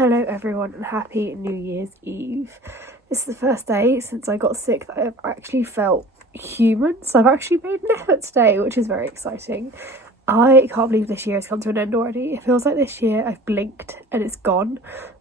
Hello everyone and happy New Year's Eve. This is the first day since I got sick that I've actually felt human, so I've actually made an effort today, which is very exciting. I can't believe this year has come to an end already. It feels like this year I've blinked and it's gone,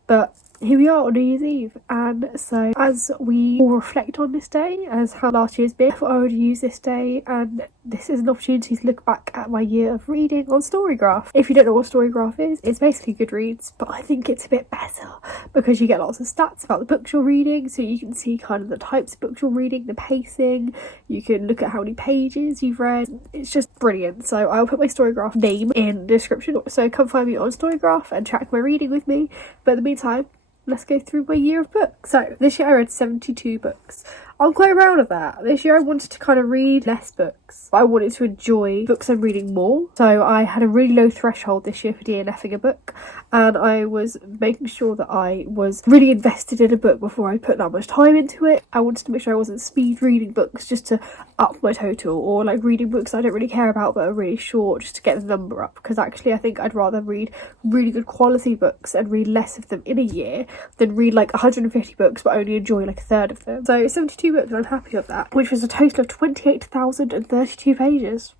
but here we are on New Year's Eve, and so as we all reflect on this day, as how last year's been, I thought I would use this day, and this is an opportunity to look back at my year of reading on Storygraph. If you don't know what Storygraph is, it's basically Goodreads, but I think it's a bit better because you get lots of stats about the books you're reading, so you can see kind of the types of books you're reading, the pacing, you can look at how many pages you've read. It's just brilliant. So I'll put my Storygraph name in the description, so come find me on Storygraph and track my reading with me. But in the meantime, let's go through my year of books. So this year I read 72 books. I'm quite proud of that. This year I wanted to kind of read less books, but I wanted to enjoy books I'm reading more. So I had a really low threshold this year for DNFing a book, and I was making sure that I was really invested in a book before I put that much time into it. I wanted to make sure I wasn't speed reading books just to up my total, or like reading books I don't really care about but are really short just to get the number up, because actually I think I'd rather read really good quality books and read less of them in a year than read like 150 books but only enjoy like a third of them. So 72 books, and I'm happy with that, which was a total of 28,032 pages.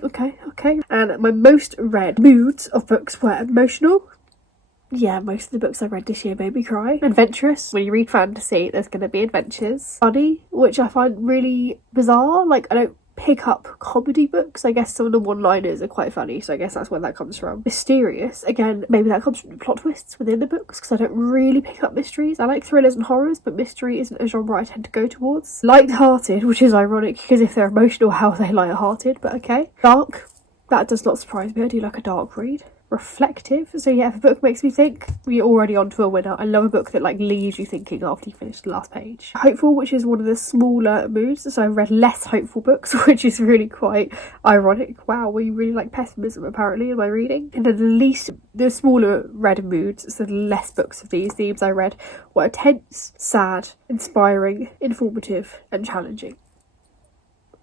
Okay. And my most read moods of books were emotional. Yeah, most of the books I read this year made me cry. Adventurous. When you read fantasy, there's going to be adventures. Funny, which I find really bizarre. Like, I don't pick up comedy books. I guess some of the one-liners are quite funny, so I guess that's where that comes from. Mysterious. Again, maybe that comes from the plot twists within the books, because I don't really pick up mysteries. I like thrillers and horrors, but mystery isn't a genre I tend to go towards. Light-hearted, which is ironic, because if they're emotional, how are they light-hearted? But okay. Dark. That does not surprise me. I do like a dark read. Reflective. So yeah, if a book makes me think, we're already on to a winner. I love a book that like leaves you thinking after you finish the last page. Hopeful, which is one of the smaller moods, so I read less hopeful books, which is really quite ironic. Wow, we really like pessimism apparently in my reading. And then the smaller read moods, so the less books of these themes I read were tense, sad, inspiring, informative and challenging.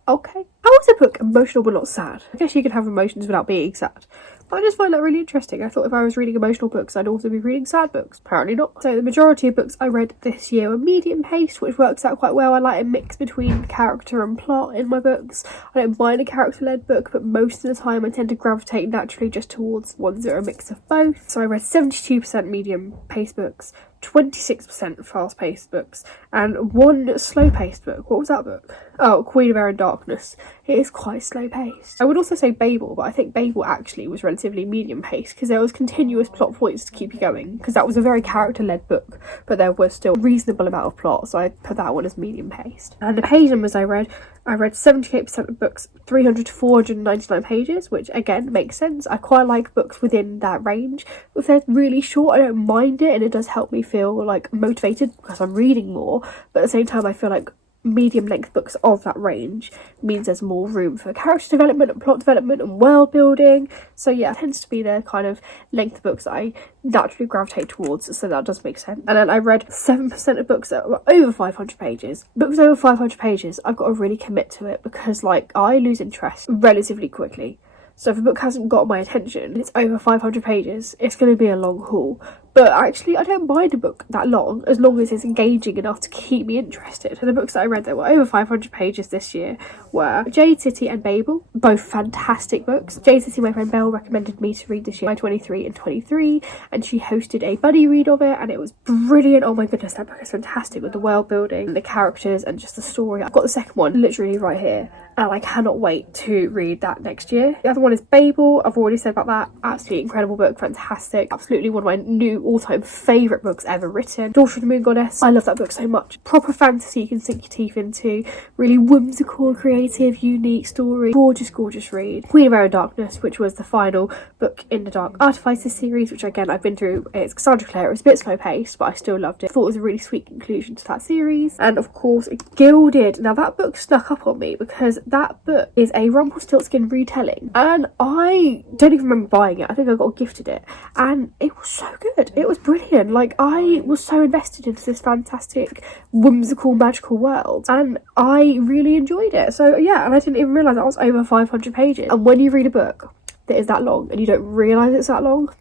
Okay. How is a book emotional but not sad? I guess you can have emotions without being sad. But I just find that really interesting. I thought if I was reading emotional books, I'd also be reading sad books. Apparently not. So the majority of books I read this year were medium paced, which works out quite well. I like a mix between character and plot in my books. I don't mind a character-led book, but most of the time I tend to gravitate naturally just towards ones that are a mix of both. So I read 72% medium paced books, 26% fast-paced books, and one slow-paced book. What was that book? Oh, Queen of Air and Darkness. It is quite slow-paced. I would also say Babel, but I think Babel actually was relatively medium-paced because there was continuous plot points to keep you going, because that was a very character-led book, but there was still a reasonable amount of plot, so I put that one as medium-paced. And the page numbers I read 78% of books, 300 to 499 pages, which again makes sense. I quite like books within that range. If they're really short, I don't mind it, and it does help me feel like motivated because I'm reading more, but at the same time I feel like medium length books of that range means there's more room for character development and plot development and world building. So yeah, it tends to be the kind of length of books that I naturally gravitate towards, so that does make sense. And then I read 7% of books that were over 500 pages. Books over 500 pages, I've got to really commit to it, because like I lose interest relatively quickly. So if a book hasn't got my attention, it's over 500 pages, it's going to be a long haul. But actually, I don't mind a book that long as it's engaging enough to keep me interested. And the books that I read that were over 500 pages this year were Jade City and Babel, both fantastic books. Jade City, my friend Belle recommended me to read this year, by 23 and 23, and she hosted a buddy read of it, and it was brilliant. Oh my goodness, that book is fantastic with the world building, and the characters, and just the story. I've got the second one literally right here, and I cannot wait to read that next year. The other one is Babel. I've already said about that. Absolutely incredible book, fantastic. Absolutely one of my new all-time favourite books ever written. Daughter of the Moon Goddess. I love that book so much. Proper fantasy you can sink your teeth into. Really whimsical, creative, unique story. Gorgeous read. Queen of Air and Darkness, which was the final book in the Dark Artifices series, which again I've been through. It's Cassandra Clare. It was a bit slow-paced, but I still loved it. I thought it was a really sweet conclusion to that series. And of course, Gilded. Now that book snuck up on me because that book is a Rumpelstiltskin retelling, and I don't even remember buying it. I think I got gifted it, and it was so good. It was brilliant. Like, I was so invested into this fantastic, whimsical, magical world, and I really enjoyed it. So yeah, and I didn't even realise that was over 500 pages. And when you read a book that is that long and you don't realise it's that long,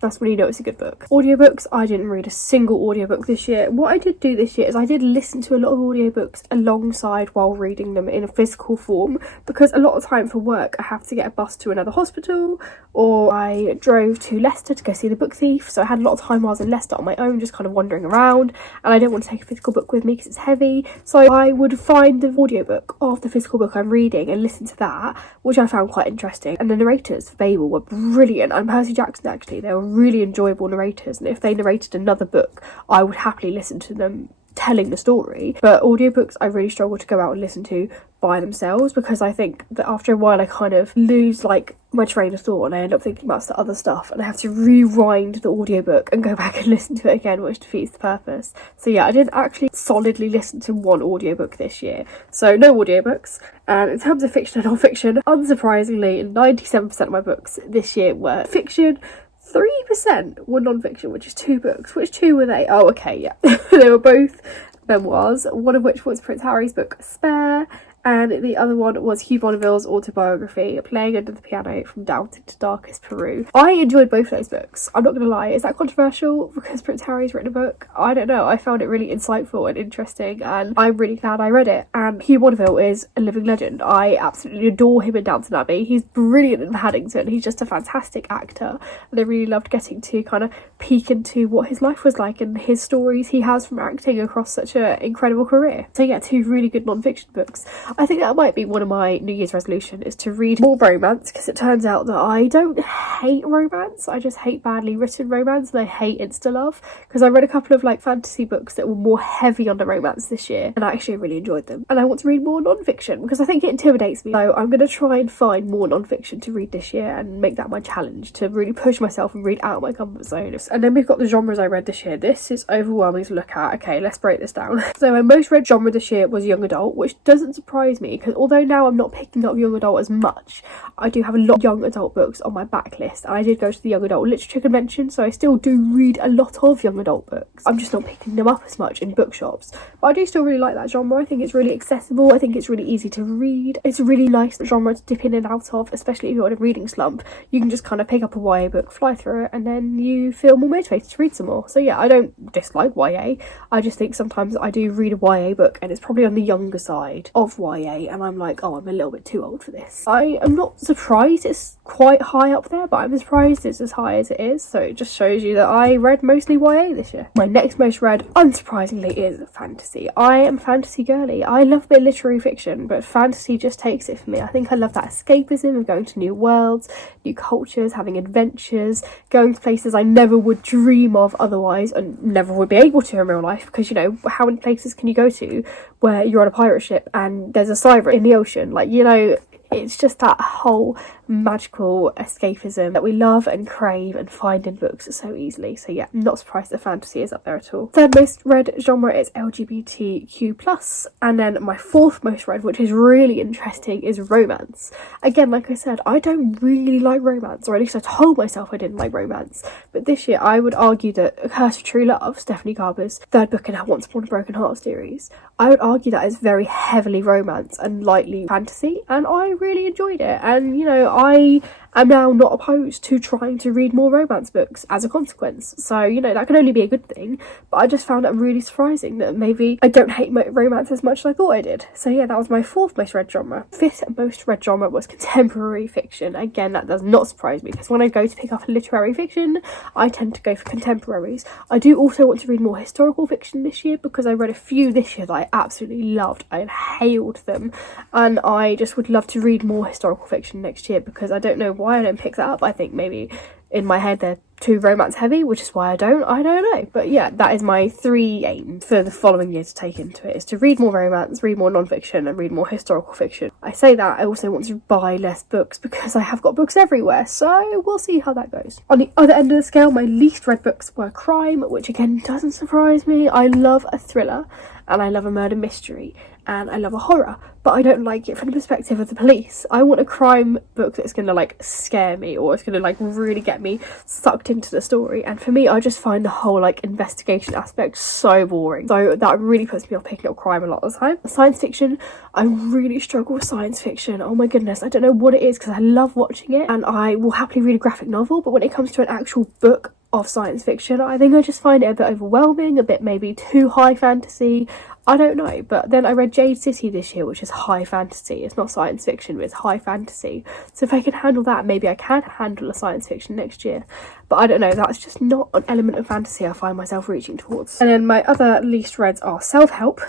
That's when you know it's a good book. Audiobooks, I didn't read a single audiobook this year. What I did do this year is I did listen to a lot of audiobooks alongside while reading them in a physical form, because a lot of time for work I have to get a bus to another hospital, or I drove to Leicester to go see The Book Thief, so I had a lot of time while I was in Leicester on my own just kind of wandering around, and I didn't want to take a physical book with me because it's heavy, so I would find the audiobook of the physical book I'm reading and listen to that, which I found quite interesting. And the narrators for Babel were brilliant, and Percy Jackson actually, they were really enjoyable narrators, and if they narrated another book I would happily listen to them telling the story. But audiobooks I really struggle to go out and listen to by themselves, because I think that after a while I kind of lose like my train of thought and I end up thinking about the other stuff, and I have to rewind the audiobook and go back and listen to it again, which defeats the purpose. So yeah, I didn't actually solidly listen to one audiobook this year, so no audiobooks. And in terms of fiction and non-fiction, unsurprisingly 97% of my books this year were fiction, 3% were non-fiction, which is 2 books. Which 2 were they? Oh, okay, yeah. They were both memoirs, one of which was Prince Harry's book Spare, and the other one was Hugh Bonneville's autobiography, Playing Under the Piano from Doubting to Darkest Peru. I enjoyed both of those books. I'm not going to lie, is that controversial because Prince Harry's written a book? I don't know, I found it really insightful and interesting, and I'm really glad I read it. And Hugh Bonneville is a living legend. I absolutely adore him in Downton Abbey. He's brilliant in Paddington. He's just a fantastic actor, and I really loved getting to kind of peek into what his life was like and his stories he has from acting across such an incredible career. So yeah, 2 really good non-fiction books. I think that might be one of my New Year's resolution, is to read more romance, because it turns out that I don't hate romance, I just hate badly written romance, and I hate insta-love, because I read a couple of like fantasy books that were more heavy on the romance this year, and I actually really enjoyed them. And I want to read more non-fiction because I think it intimidates me, so I'm going to try and find more non-fiction to read this year and make that my challenge, to really push myself and read out of my comfort zone. And then we've got the genres I read this year. This is overwhelming to look at. Okay, let's break this down. So my most read genre this year was young adult, which doesn't surprise me, because although now I'm not picking up young adult as much, I do have a lot of young adult books on my backlist, and I did go to the young adult literature convention, so I still do read a lot of young adult books. I'm just not picking them up as much in bookshops, but I do still really like that genre. I think it's really accessible, I think it's really easy to read, it's a really nice genre to dip in and out of, especially if you're in a reading slump. You can just kind of pick up a YA book, fly through it, and then you feel more motivated to read some more. So yeah, I don't dislike YA, I just think sometimes I do read a YA book and it's probably on the younger side of YA, and I'm like, oh, I'm a little bit too old for this. I am not surprised it's quite high up there, but I'm surprised it's as high as it is, so it just shows you that I read mostly YA this year. My next most read, unsurprisingly, is fantasy. I am a fantasy girly. I love a bit of literary fiction, but fantasy just takes it for me. I think I love that escapism of going to new worlds, new cultures, having adventures, going to places I never would dream of otherwise and never would be able to in real life, because, you know, how many places can you go to where you're on a pirate ship and there's a siren in the ocean? Like, you know, it's just that whole magical escapism that we love and crave and find in books so easily. So yeah, I'm not surprised that fantasy is up there at all. Third most read genre is LGBTQ+, and then my fourth most read, which is really interesting, is romance. Again, like I said, I don't really like romance, or at least I told myself I didn't like romance, but this year I would argue that A Curse of True Love, Stephanie Garber's third book in her Once Upon a Broken Heart series, I would argue that is very heavily romance and lightly fantasy, and I really enjoyed it. And you know, I am now not opposed to trying to read more romance books as a consequence. So, you know, that can only be a good thing, but I just found it really surprising that maybe I don't hate romance as much as I thought I did. So yeah, that was my fourth most read genre. Fifth most read genre was contemporary fiction. Again, that does not surprise me, because when I go to pick up literary fiction, I tend to go for contemporaries. I do also want to read more historical fiction this year, because I read a few this year that I absolutely loved. I inhaled them, and I just would love to read more historical fiction next year, because I don't know why I don't pick that up. I think maybe in my head they're too romance heavy, which is why I don't know. But yeah, that is my 3 aims for the following year to take into it, is to read more romance, read more non-fiction, and read more historical fiction. I say that, I also want to buy less books, because I have got books everywhere, so we'll see how that goes. On the other end of the scale, my least read books were crime, which again doesn't surprise me. I love a thriller, and I love a murder mystery, and I love a horror, but I don't like it from the perspective of the police. I want a crime book that's going to like scare me, or it's going to like really get me sucked sucked into the story, and for me, I just find the whole like investigation aspect so boring, so that really puts me off picking up crime a lot of the time. Science fiction, I really struggle with science fiction. Oh my goodness, I don't know what it is, because I love watching it and I will happily read a graphic novel, but when it comes to an actual book of science fiction, I think I just find it a bit overwhelming, a bit maybe too high fantasy. I don't know. But then I read Jade City this year, which is high fantasy. It's not science fiction, but it's high fantasy. So if I can handle that, maybe I can handle a science fiction next year. But I don't know, that's just not an element of fantasy I find myself reaching towards. And then my other least reads are self-help.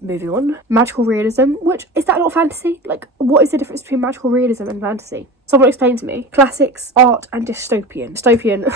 Moving on. Magical realism, which, is that not fantasy? Like, what is the difference between magical realism and fantasy? Someone explain to me. Classics, art, and dystopian. Dystopian.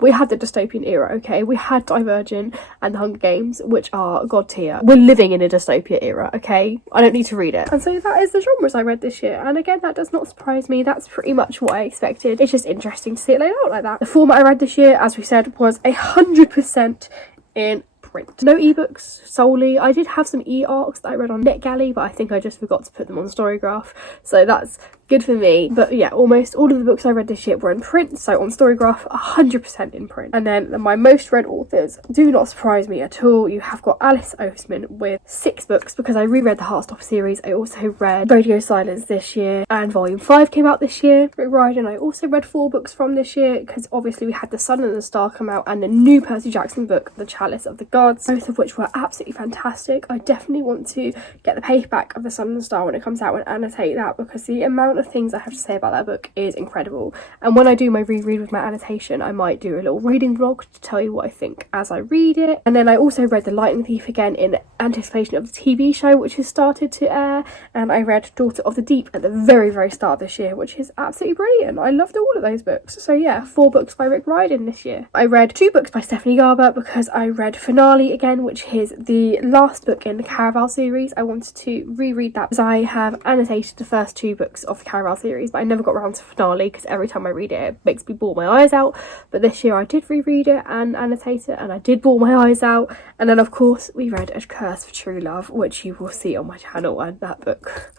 We had the dystopian era, okay? We had Divergent and The Hunger Games, which are god tier. We're living in a dystopia era, okay? I don't need to read it. And so that is the genres I read this year. And again, that does not surprise me. That's pretty much what I expected. It's just interesting to see it laid out like that. The format I read this year, as we said, was 100% in print. No ebooks solely. I did have some e-arcs that I read on NetGalley, but I think I just forgot to put them on Storygraph, so that's good for me. But yeah, almost all of the books I read this year were in print, so on Storygraph 100% in print. And then my most read authors do not surprise me at all. You have got Alice Oseman with 6 books, because I reread the Heartstopper series. I also read Radio Silence this year, and Volume 5 came out this year. Rick Riordan I also read 4 books from this year, because obviously we had The Sun and the Star come out, and the new Percy Jackson book, The Chalice of the Gods, both of which were absolutely fantastic. I definitely want to get the paperback of The Sun and the Star when it comes out and annotate that, because the amount of things I have to say about that book is incredible. And when I do my reread with my annotation, I might do a little reading vlog to tell you what I think as I read it. And then I also read The Lightning Thief again in anticipation of the TV show, which has started to air, and I read Daughter of the Deep at the very, very start of this year, which is absolutely brilliant. I loved all of those books. So yeah, 4 books by Rick Riordan this year. I read 2 books by Stephanie Garber, because I read Finale again, which is the last book in the Caraval series. I wanted to reread that, because I have annotated the first 2 books of the Caraval series, but I never got around to Finale, because every time I read it, it makes me bawl my eyes out. But this year I did reread it and annotate it, and I did bawl my eyes out. And then of course we read A Curse for True Love, which you will see on my channel, and that book,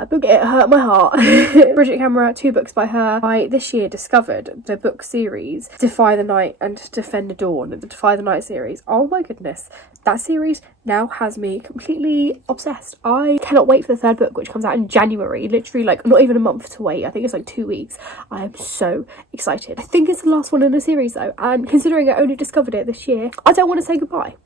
it hurt my heart. Bridget Camera, 2 books by her. I this year discovered the book series Defy the Night and Defend the Dawn, the Defy the Night series. Oh my goodness, that series now has me completely obsessed. I cannot wait for the 3rd book, which comes out in January. Literally, like, not even a month to wait. I think it's like 2 weeks. I am so excited. I think it's the last one in the series though, and considering I only discovered it this year, I don't want to say goodbye.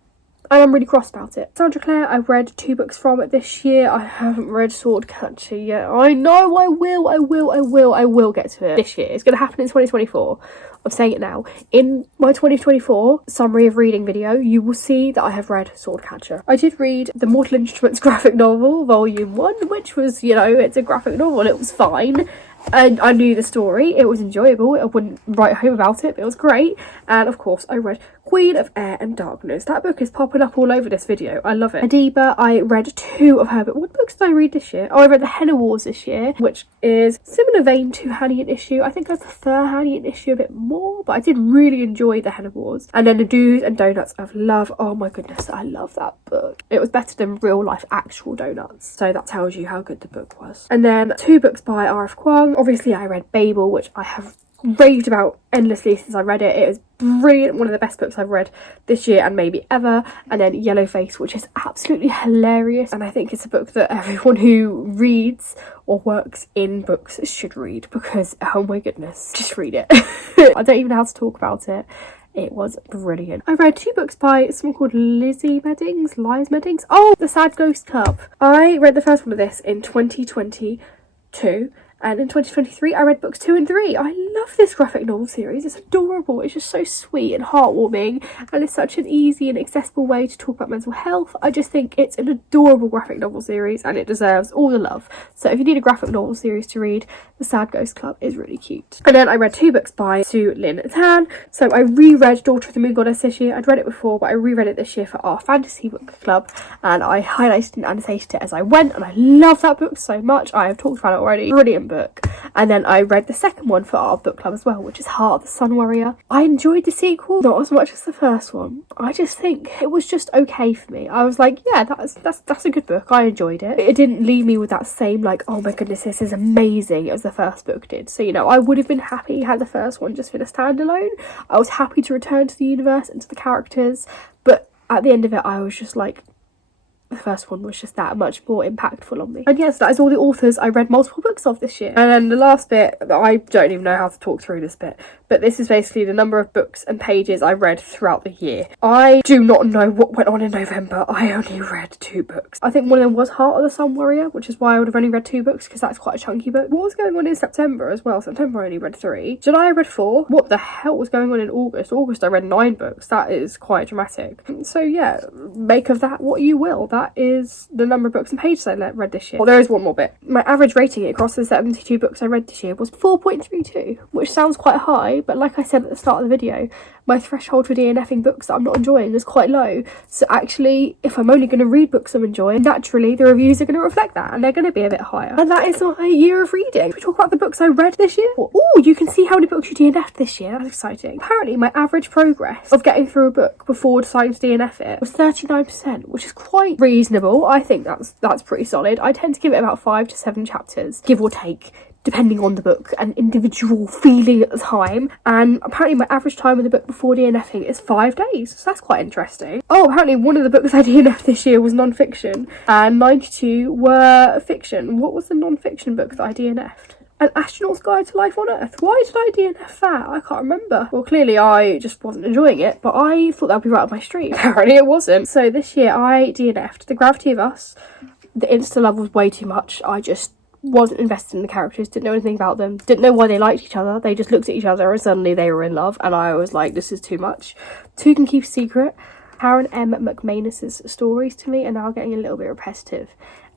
And I'm really cross about it. Sandra Clare, I read 2 books from it this year. I haven't read Swordcatcher yet. I know I will get to it this year. It's going to happen in 2024. I'm saying it now. In my 2024 summary of reading video, you will see that I have read Swordcatcher. I did read the Mortal Instruments graphic novel, volume 1, which was, you know, it's a graphic novel and it was fine. And I knew the story, it was enjoyable, I wouldn't write home about it, but it was great. And of course I read Queen of Air and Darkness. That book is popping up all over this video, I love it. Adiba, I read 2 of her, but what books did I read this year? Oh, I read The Henna Wars this year, which is similar vein to Hanny and Issue. I think I prefer Hanny and Issue a bit more, but I did really enjoy The Henna Wars. And then The Do's and Donuts of Love. Oh my goodness, I love that book. It was better than real life actual donuts, so that tells you how good the book was. And then 2 books by R.F. Kuang. Obviously I read Babel, which I have raved about endlessly since I read it. It is brilliant, one of the best books I've read this year and maybe ever. And then Yellowface, which is absolutely hilarious, and I think it's a book that everyone who reads or works in books should read, because oh my goodness, just read it. I don't even know how to talk about it. It was brilliant. I read 2 books by someone called Liz Meddings. Oh, The Sad Ghost Club. I read the first one of this in 2022. And in 2023, I read books 2 and 3. I love this graphic novel series. It's adorable. It's just so sweet and heartwarming. And it's such an easy and accessible way to talk about mental health. I just think it's an adorable graphic novel series and it deserves all the love. So if you need a graphic novel series to read, The Sad Ghost Club is really cute. And then I read 2 books by Sue Lynn Tan. So I reread Daughter of the Moon Goddess this year. I'd read it before, but I reread it this year for our fantasy book club. And I highlighted and annotated it as I went. And I love that book so much. I have talked about it already. Brilliant book. And then I read the second one for our book club as well, which is Heart of the Sun Warrior. I enjoyed the sequel, not as much as the first one. I just think it was just okay for me. I was like, yeah, that's a good book. I enjoyed it. It didn't leave me with that same like, oh my goodness, this is amazing, as the first book did. So, you know, I would have been happy had the first one just been a standalone. I was happy to return to the universe and to the characters, but at the end of it, I was just like, the first one was just that much more impactful on me. And yes, that is all the authors I read multiple books of this year. And then the last bit, I don't even know how to talk through this bit, but this is basically the number of books and pages I read throughout the year. I do not know what went on in November. I only read 2 books. I think one of them was Heart of the Sun Warrior, which is why I would have only read 2 books, because that's quite a chunky book. What was going on in September as well? September I only read 3. July I read 4. What the hell was going on in August? August I read 9 books. That is quite dramatic. So yeah, make of that what you will. That is the number of books and pages I read this year. Well, there is one more bit. My average rating across the 72 books I read this year was 4.32, which sounds quite high, but like I said at the start of the video, my threshold for DNFing books that I'm not enjoying is quite low. So actually, if I'm only going to read books I'm enjoying, naturally the reviews are going to reflect that, and they're going to be a bit higher. And that is my year of reading. We talk about the books I read this year. Oh, you can see how many books you DNF'd this year. That's exciting. Apparently, my average progress of getting through a book before deciding to DNF it was 39%, which is quite reasonable. I think that's pretty solid. I tend to give it about 5 to 7 chapters, give or take, depending on the book and individual feeling at the time. And apparently my average time with the book before DNFing is 5 days, so that's quite interesting. Oh, apparently one of the books I DNF'd this year was non-fiction, and 92 were fiction. What was the non-fiction book that I DNF'd? An Astronaut's Guide to Life on Earth. Why did I DNF that? I can't remember. Well, clearly I just wasn't enjoying it, but I thought that would be right up my street. Apparently it wasn't. So this year I DNF'd The Gravity of Us. The Insta love was way too much. I just wasn't invested in the characters, didn't know anything about them, didn't know why they liked each other. They just looked at each other and suddenly they were in love, and I was like, this is too much. 2 Can Keep a Secret. Karen M. McManus's stories to me are now getting a little bit repetitive,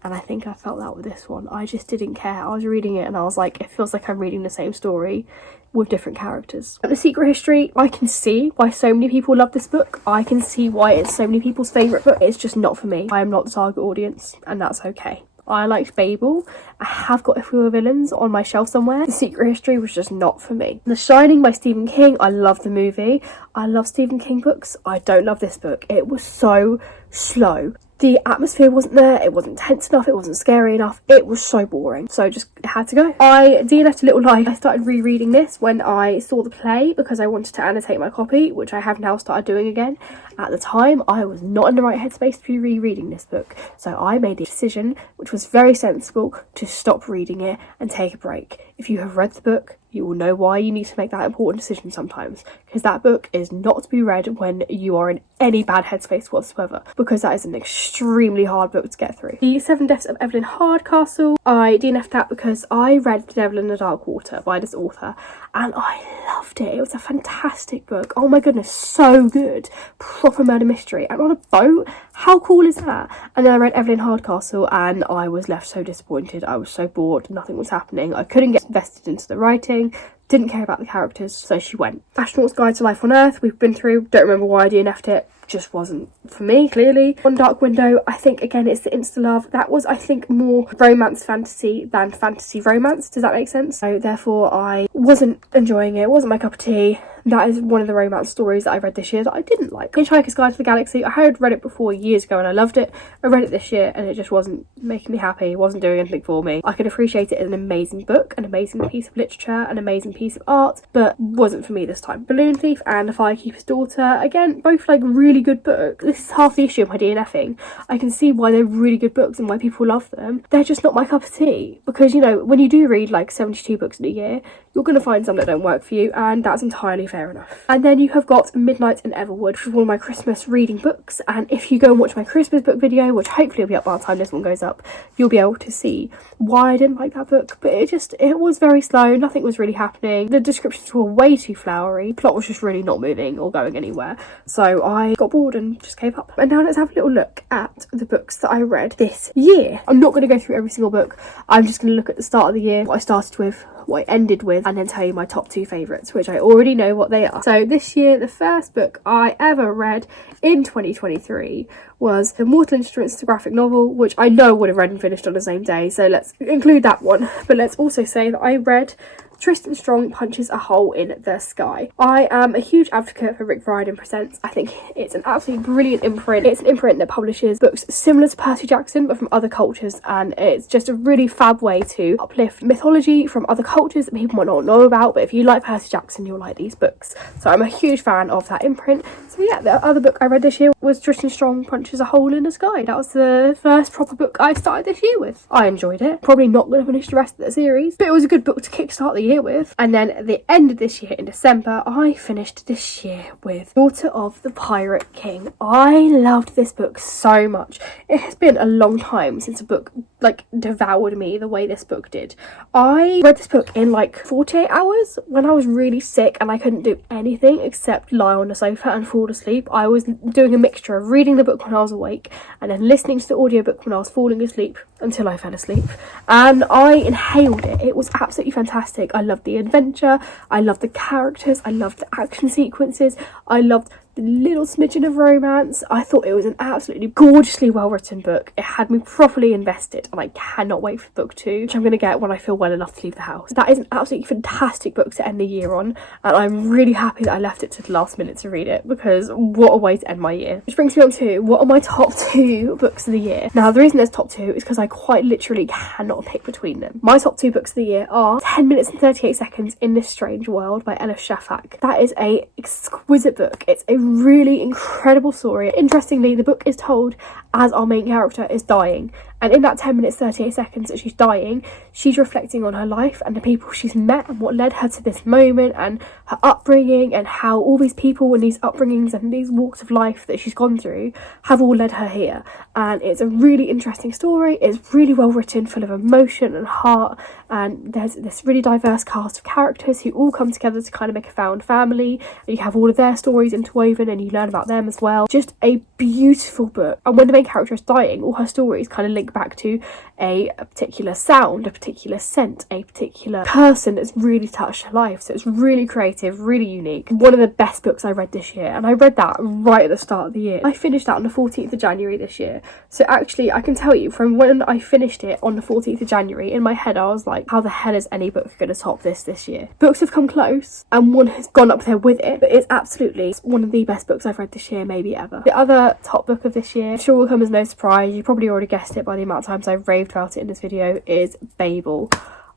and I think I felt that with this one. I just didn't care. I was reading it and I was like, it feels like I'm reading the same story with different characters. The Secret History, I can see why so many people love this book. I can see why it's so many people's favourite book. It's just not for me. I am not the target audience, and that's okay. I liked Babel. I have got A Few Other Villains on my shelf somewhere. The Secret History was just not for me. The Shining by Stephen King. I love the movie. I love Stephen King books. I don't love this book. It was so slow. The atmosphere wasn't there, it wasn't tense enough, it wasn't scary enough, it was so boring. So just it had to go. I DNF'd A Little Lie. I started rereading this when I saw the play because I wanted to annotate my copy, which I have now started doing again. At the time, I was not in the right headspace to be rereading this book. So I made the decision, which was very sensible, to stop reading it and take a break. If you have read the book, you will know why you need to make that important decision sometimes, because that book is not to be read when you are in any bad headspace whatsoever, because that is an extremely hard book to get through. The 7 Deaths of Evelyn Hardcastle, I DNF'd that because I read The Devil in the Dark Water by this author and I loved it. It was a fantastic book. Oh my goodness, so good. Proper murder mystery and on a boat. How cool is that? And then I read Evelyn Hardcastle and I was left so disappointed. I was so bored, nothing was happening. I couldn't get invested into the writing, didn't care about the characters, so she went. Astronaut's Guide to Life on Earth, we've been through, don't remember why I DNF'd it. Just wasn't for me, clearly. One Dark Window, I think again it's the insta love. That was, I think, more romance fantasy than fantasy romance. Does that make sense? So therefore I wasn't enjoying it. It wasn't my cup of tea. That is one of the romance stories that I read this year that I didn't like. Hitchhiker's Guide to the Galaxy, I had read it before years ago and I loved it. I read it this year and it just wasn't making me happy, it wasn't doing anything for me. I could appreciate it as an amazing book, an amazing piece of literature, an amazing piece of art, but wasn't for me this time. Balloon Thief and The Firekeeper's Daughter, again, both like really good books. This is half the issue of my DNFing. I can see why they're really good books and why people love them. They're just not my cup of tea, because you know, when you do read like 72 books in a year, you're going to find some that don't work for you, and that's entirely fair enough. And then you have got Midnight in Everwood, which is one of my Christmas reading books, and if you go and watch my Christmas book video, which hopefully will be up by the time this one goes up, you'll be able to see why I didn't like that book. But it was very slow, nothing was really happening, the descriptions were way too flowery, plot was just really not moving or going anywhere, so I got bored and just gave up. And now let's have a little look at the books that I read this year. I'm not going to go through every single book, I'm just going to look at the start of the year, what I started with, what I ended with, and then tell you my top 2 favourites, which I already know what they are. So this year, the first book I ever read in 2023 was The Mortal Instruments, the graphic novel, which I know I would have read and finished on the same day, so let's include that one. But let's also say that I read Tristan Strong Punches a Hole in the Sky. I am a huge advocate for Rick Riordan Presents. I think it's an absolutely brilliant imprint. It's an imprint that publishes books similar to Percy Jackson but from other cultures, and it's just a really fab way to uplift mythology from other cultures that people might not know about. But if you like Percy Jackson, you'll like these books. So I'm a huge fan of that imprint. So yeah, the other book I read this year was Tristan Strong Punches a Hole in the Sky. That was the first proper book I started this year with. I enjoyed it. Probably not going to finish the rest of the series, but it was a good book to kickstart the year with. And then at the end of this year, in December, I finished this year with Daughter of the Pirate King. I loved this book so much. It has been a long time since a book like devoured me the way this book did. I read this book in like 48 hours when I was really sick and I couldn't do anything except lie on the sofa and fall asleep. I was doing a mixture of reading the book when I was awake and then listening to the audiobook when I was falling asleep until I fell asleep, and I inhaled it. It was absolutely fantastic. I loved the adventure, I loved the characters, I loved the action sequences, I loved the little smidgen of romance. I thought it was an absolutely gorgeously well written book. It had me properly invested, and I cannot wait for book 2, which I'm going to get when I feel well enough to leave the house. That is an absolutely fantastic book to end the year on, and I'm really happy that I left it to the last minute to read it, because what a way to end my year. Which brings me on to what are my top 2 books of the year. Now the reason there's top 2 is because I quite literally cannot pick between them. My top 2 books of the year are 10 minutes and 38 seconds in This Strange World by Elif Shafak. That is a exquisite book. It's a really incredible story. Interestingly, the book is told as our main character is dying, and in that 10 minutes 38 seconds that she's dying, she's reflecting on her life and the people she's met and what led her to this moment and her upbringing, and how all these people and these upbringings and these walks of life that she's gone through have all led her here. And it's a really interesting story. It's really well written, full of emotion and heart, and there's this really diverse cast of characters who all come together to kind of make a found family, and you have all of their stories interwoven and you learn about them as well. Just a beautiful book. And when the main character is dying, all her stories kind of link back to a particular sound, a particular scent, a particular person that's really touched her life. So it's really creative, really unique. One of the best books I read this year, and I read that right at the start of the year. I finished that on the 14th of January this year. So actually I can tell you, from when I finished it on the 14th of January, in my head I was like, how the hell is any book going to top this year? Books have come close and one has gone up there with it, but it's absolutely one of the best books I've read this year, maybe ever. The other top book of this year, I'm sure will come as no surprise, you probably already guessed it by the amount of times I've raved about it in this video, is Babel.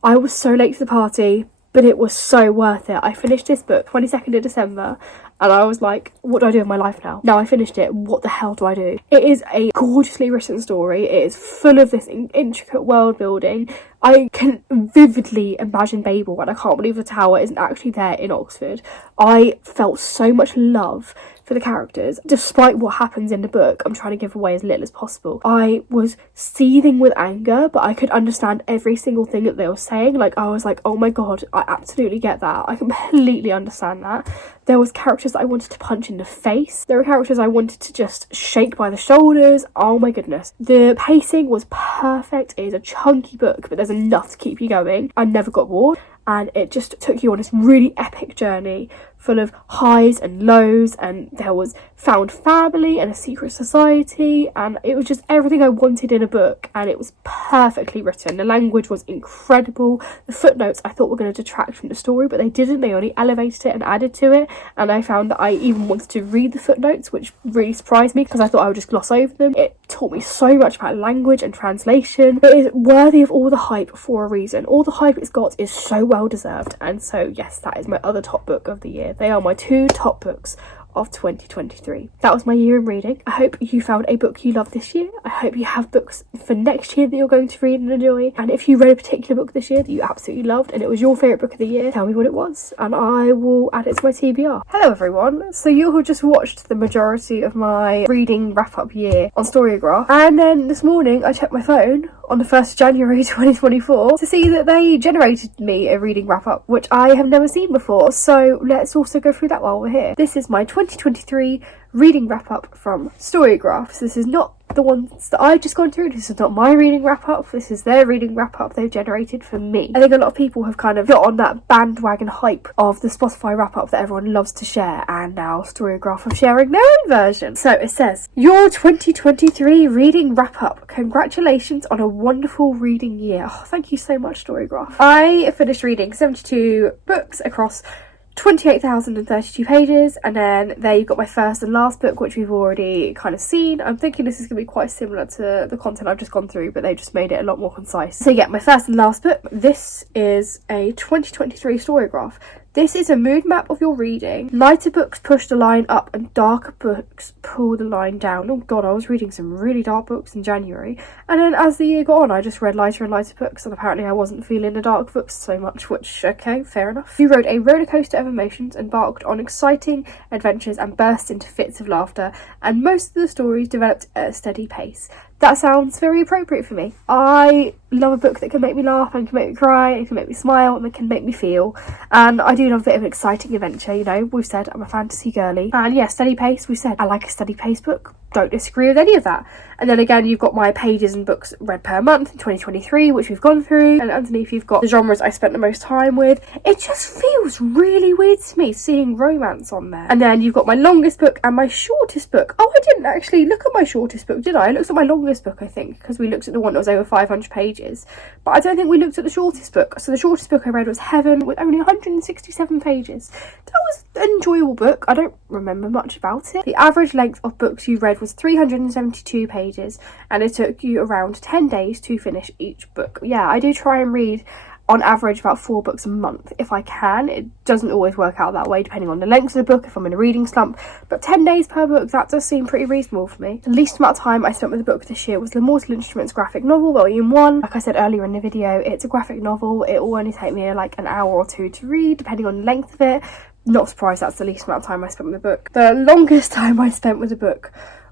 I was so late to the party, but it was so worth it. I finished this book 22nd of December and I was like, what do I do with my life now? Now I finished it, what the hell do I do? It is a gorgeously written story. It is full of this intricate world building. I can vividly imagine Babel, and I can't believe the tower isn't actually there in Oxford. I felt so much love for the characters. Despite what happens in the book, I'm trying to give away as little as possible. I was seething with anger, but I could understand every single thing that they were saying. Like, I was like, oh my god, I absolutely get that. I completely understand that. There was characters that I wanted to punch in the face. There were characters I wanted to just shake by the shoulders. Oh my goodness. The pacing was perfect. It is a chunky book, but there's enough to keep you going. I never got bored, and it just took you on this really epic journey full of highs and lows, and there was found family and a secret society, and it was just everything I wanted in a book, and it was perfectly written. The language was incredible. The footnotes I thought were going to detract from the story, but they didn't. They only elevated it and added to it, and I found that I even wanted to read the footnotes, which really surprised me because I thought I would just gloss over them. It taught me so much about language and translation. It is worthy of all the hype for a reason. All the hype it's got is so well deserved, and so yes, that is my other top book of the year. They are my 2 top books of 2023. That was my year in reading. I hope you found a book you loved this year. I hope you have books for next year that you're going to read and enjoy. And if you read a particular book this year that you absolutely loved and it was your favourite book of the year, tell me what it was and I will add it to my TBR. Hello everyone. So you have just watched the majority of my reading wrap-up year on Storygraph, and then this morning I checked my phone on the 1st of January 2024 to see that they generated me a reading wrap-up, which I have never seen before. So let's also go through that while we're here. This is my 2023 reading wrap-up from Storygraph. So this is not the ones that I've just gone through. This is not my reading wrap up, this is their reading wrap up they've generated for me. I think a lot of people have kind of got on that bandwagon hype of the Spotify wrap up that everyone loves to share, and now Storygraph are sharing their own version. So it says, your 2023 reading wrap up. Congratulations on a wonderful reading year. Oh, thank you so much, Storygraph. I finished reading 72 books across 28,032 pages, and then there you've got my first and last book, which we've already kind of seen. I'm thinking this is going to be quite similar to the content I've just gone through, but they just made it a lot more concise. So yeah, my first and last book. This is a 2023 Storygraph. This is a mood map of your reading. Lighter books push the line up and darker books pull the line down. Oh god, I was reading some really dark books in January. And then as the year got on, I just read lighter and lighter books, and apparently I wasn't feeling the dark books so much, which, okay, fair enough. You rode a roller coaster of emotions, embarked on exciting adventures and burst into fits of laughter, and most of the stories developed at a steady pace. That sounds very appropriate for me. I love a book that can make me laugh and can make me cry and can make me smile and can make me feel. And I do love a bit of an exciting adventure, you know. We've said I'm a fantasy girly. And yeah, steady pace, we said I like a steady pace book. Don't disagree with any of that. And then again, you've got my pages and books read per month in 2023, which we've gone through. And underneath you've got the genres I spent the most time with. It just feels really weird to me seeing romance on there. And then you've got my longest book and my shortest book. Oh, I didn't actually look at my shortest book, did I? I looked at my longest book, I think, because we looked at the one that was over 500 pages. But I don't think we looked at the shortest book. So the shortest book I read was Heaven, with only 167 pages. That was an enjoyable book. I don't remember much about it. The average length of books you read was 372 pages, and it took you around 10 days to finish each book. Yeah, I do try and read on average about 4 books a month if I can. It doesn't always work out that way depending on the length of the book, if I'm in a reading slump, but 10 days per book, that does seem pretty reasonable for me. The least amount of time I spent with the book this year was the Mortal Instruments graphic novel, Volume 1. Like I said earlier in the video, it's a graphic novel. It will only take me like an hour or two to read depending on the length of it. Not surprised that's the least amount of time I spent with the book. The longest time I spent with the book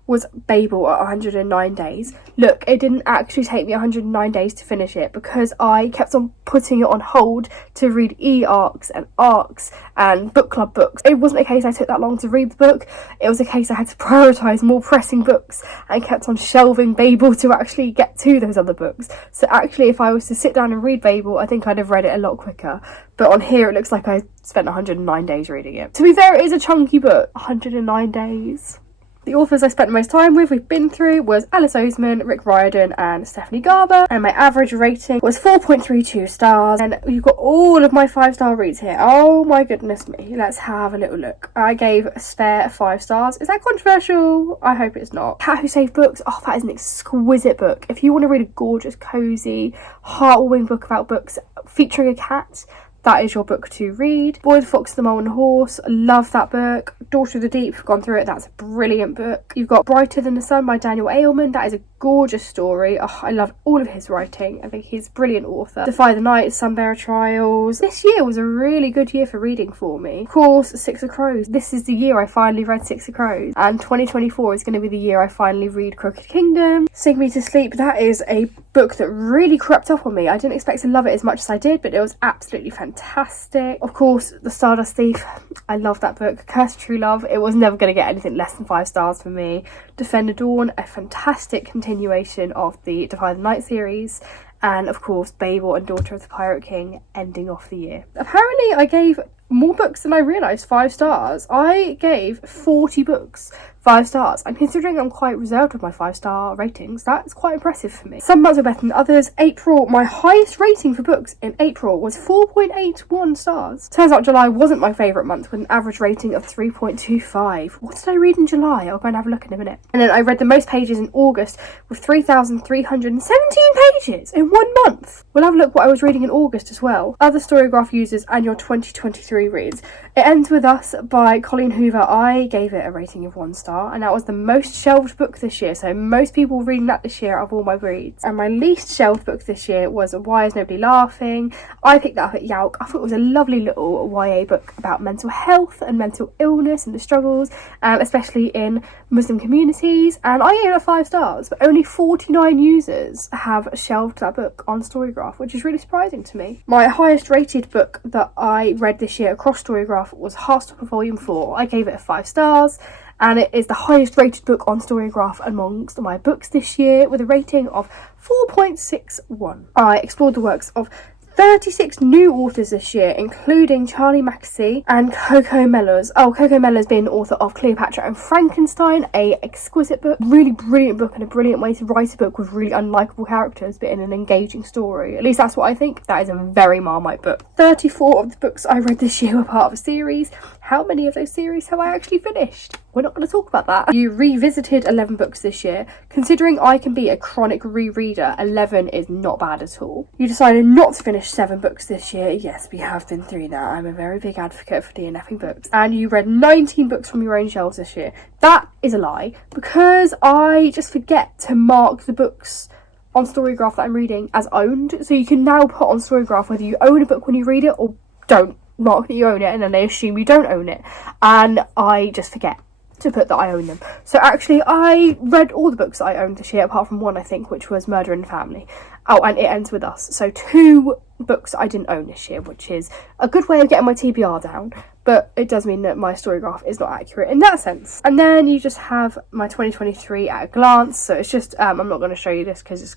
was Babel at 109 days. Look, it didn't actually take me 109 days to finish it because I kept on putting it on hold to read e-arcs and arcs and book club books. It wasn't a case I took that long to read the book, it was a case I had to prioritise more pressing books and kept on shelving Babel to actually get to those other books. So actually, if I was to sit down and read Babel, I think I'd have read it a lot quicker. But on here, it looks like I spent 109 days reading it. To be fair, it is a chunky book. 109 days. The authors I spent the most time with, we've been through, was Alice Oseman, Rick Riordan and Stephanie Garber. And my average rating was 4.32 stars. And you've got all of my 5-star reads here. Oh my goodness me. Let's have a little look. I gave a Spare 5 stars. Is that controversial? I hope it's not. Cat Who Saved Books. Oh, that is an exquisite book. If you want to read a gorgeous, cosy, heartwarming book about books featuring a cat, that is your book to read. Boy, the Fox, the Mole and the Horse. Love that book. Daughter of the Deep, gone through it. That's a brilliant book. You've got Brighter Than the Sun by Daniel Aylman. That is a gorgeous story. Oh, I love all of his writing. I think he's a brilliant author. Defy the Night, Sunbearer Trials. This year was a really good year for reading for me. Of course, Six of Crows. This is the year I finally read Six of Crows. And 2024 is going to be the year I finally read Crooked Kingdom. Sing Me to Sleep. That is a book that really crept up on me. I didn't expect to love it as much as I did, but it was absolutely fantastic. Of course, The Stardust Thief. I love that book. Curse of True Love. It was never going to get anything less than 5 stars for me. Defender Dawn, a fantastic continuation of the Defy the Night series. And of course, Babel and Daughter of the Pirate King, ending off the year. Apparently, I gave more books than I realised 5 stars. I gave 40 books 5 stars, and considering I'm quite reserved with my 5-star ratings, that's quite impressive for me. Some months are better than others. April, my highest rating for books in April was 4.81 stars. Turns out July wasn't my favourite month with an average rating of 3.25. What did I read in July? I'll go and have a look in a minute. And then I read the most pages in August with 3,317 pages in 1 month. We'll have a look what I was reading in August as well. Other Storygraph users and your 2023 reads. It Ends With Us by Colleen Hoover. I gave it a rating of 1 star, and that was the most shelved book this year, so most people reading that this year out of all my reads. And my least shelved book this year was Why Is Nobody Laughing? I picked that up at Yauk. I thought it was a lovely little YA book about mental health and mental illness and the struggles, especially in Muslim communities, and I gave it 5 stars, but only 49 users have shelved that book on Storygraph, which is really surprising to me. My highest rated book that I read this year across Storygraph was Heartstopper Volume 4. I gave it 5 stars, and it is the highest rated book on Storygraph amongst my books this year with a rating of 4.61. I explored the works of 36 new authors this year, including Charlie Mackesy and Coco Mellors. Coco Mellors being the author of Cleopatra and Frankenstein, a exquisite book, really brilliant book, and a brilliant way to write a book with really unlikable characters but in an engaging story. At least that's what I think. That is a very Marmite book. 34 of the books I read this year were part of a series. How many of those series have I actually finished? We're not going to talk about that. You revisited 11 books this year. Considering I can be a chronic rereader, 11 is not bad at all. You decided not to finish 7 books this year. Yes, we have been through that. I'm a very big advocate for DNFing books. And you read 19 books from your own shelves this year. That is a lie, because I just forget to mark the books on Storygraph that I'm reading as owned. So you can now put on Storygraph whether you own a book when you read it or don't. Mark that you own it, and then they assume you don't own it, and I just forget to put that I own them. So actually I read all the books that I owned this year apart from one, I think, which was Murder in the Family. And It Ends With Us. So 2 books I didn't own this year, which is a good way of getting my TBR down, but it does mean that my Storygraph is not accurate in that sense. And then you just have my 2023 at a glance. So it's just I'm not going to show you this because it's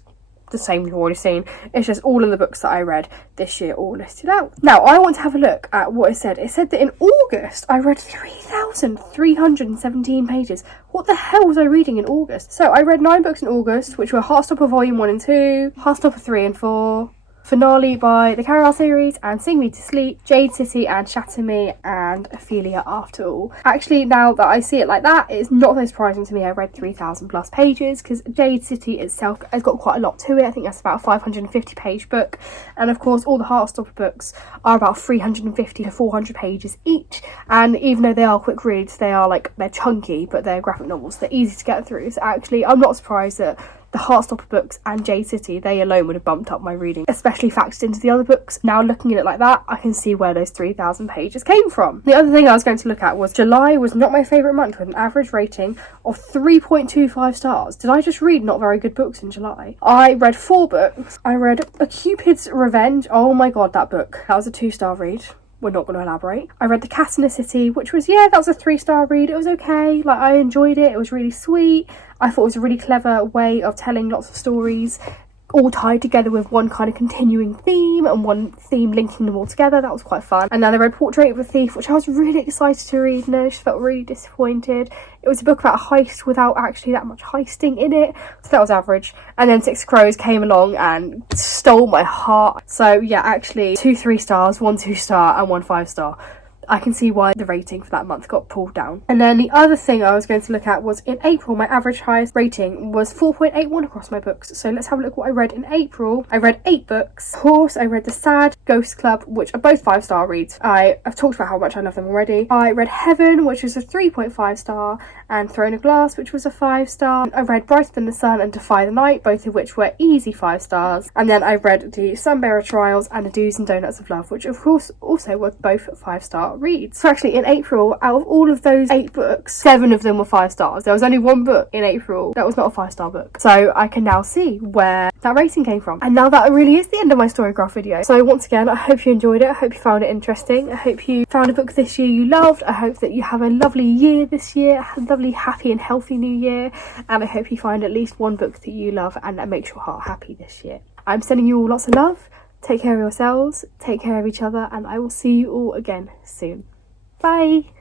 the same you've already seen. It's just all of the books that I read this year all listed out. Now I want to have a look at what it said. It said that in August I read 3,317 pages. What the hell was I reading in August? So I read 9 books in August, which were Heartstopper Volume 1 and 2, Heartstopper 3 and 4, Finale by the Carol series, and Sing Me to Sleep, Jade City and Shatter Me, and Ophelia After All. Actually, now that I see it like that, it's not so surprising to me I read 3,000 plus pages, because Jade City itself has got quite a lot to it. I think that's about a 550 page book, and of course all the Heartstopper books are about 350 to 400 pages each, and even though they are quick reads, they're chunky, but they're graphic novels, they're easy to get through. So actually I'm not surprised that the Heartstopper books and Jade City, they alone would have bumped up my reading, especially factored into the other books. Now looking at it like that, I can see where those 3,000 pages came from. The other thing I was going to look at was July was not my favourite month with an average rating of 3.25 stars. Did I just read not very good books in July? I read 4 books. I read A Cupid's Revenge. Oh my god, that book. That was a 2-star read. We're not going to elaborate. I read The Cat in the City, which was, that was a 3-star read. It was okay. I enjoyed it. It was really sweet. I thought it was a really clever way of telling lots of stories, all tied together with one kind of continuing theme and one theme linking them all together. That was quite fun. And then I read Portrait of a Thief, which I was really excited to read, and then I just felt really disappointed. It was a book about a heist without actually that much heisting in it, so that was average. And then Six Crows came along and stole my heart. So yeah, actually 2 3-stars, 1 2-star and 1 5-star. I can see why the rating for that month got pulled down. And then the other thing I was going to look at was in April, my average highest rating was 4.81 across my books. So let's have a look what I read in April. I read 8 books. Of course, I read The Sad, Ghost Club, which are both 5-star reads. I've talked about how much I love them already. I read Heaven, which was a 3.5 star, and Throne of Glass, which was a 5-star. I read Brighter Than the Sun and Defy the Night, both of which were easy 5 stars. And then I read The Sunbearer Trials and The Do's and Donuts of Love, which of course also were both 5-star reads. So actually in April, out of all of those 8 books, 7 of them were 5 stars. There was only 1 book in April that was not a 5-star book. So I can now see where that rating came from. And now that really is the end of my Storygraph video. So once again, I hope you enjoyed it. I hope you found it interesting. I hope you found a book this year you loved. I hope that you have a lovely year this year, a lovely, happy and healthy new year. And I hope you find at least 1 book that you love and that makes your heart happy this year. I'm sending you all lots of love. Take care of yourselves, take care of each other, and I will see you all again soon. Bye!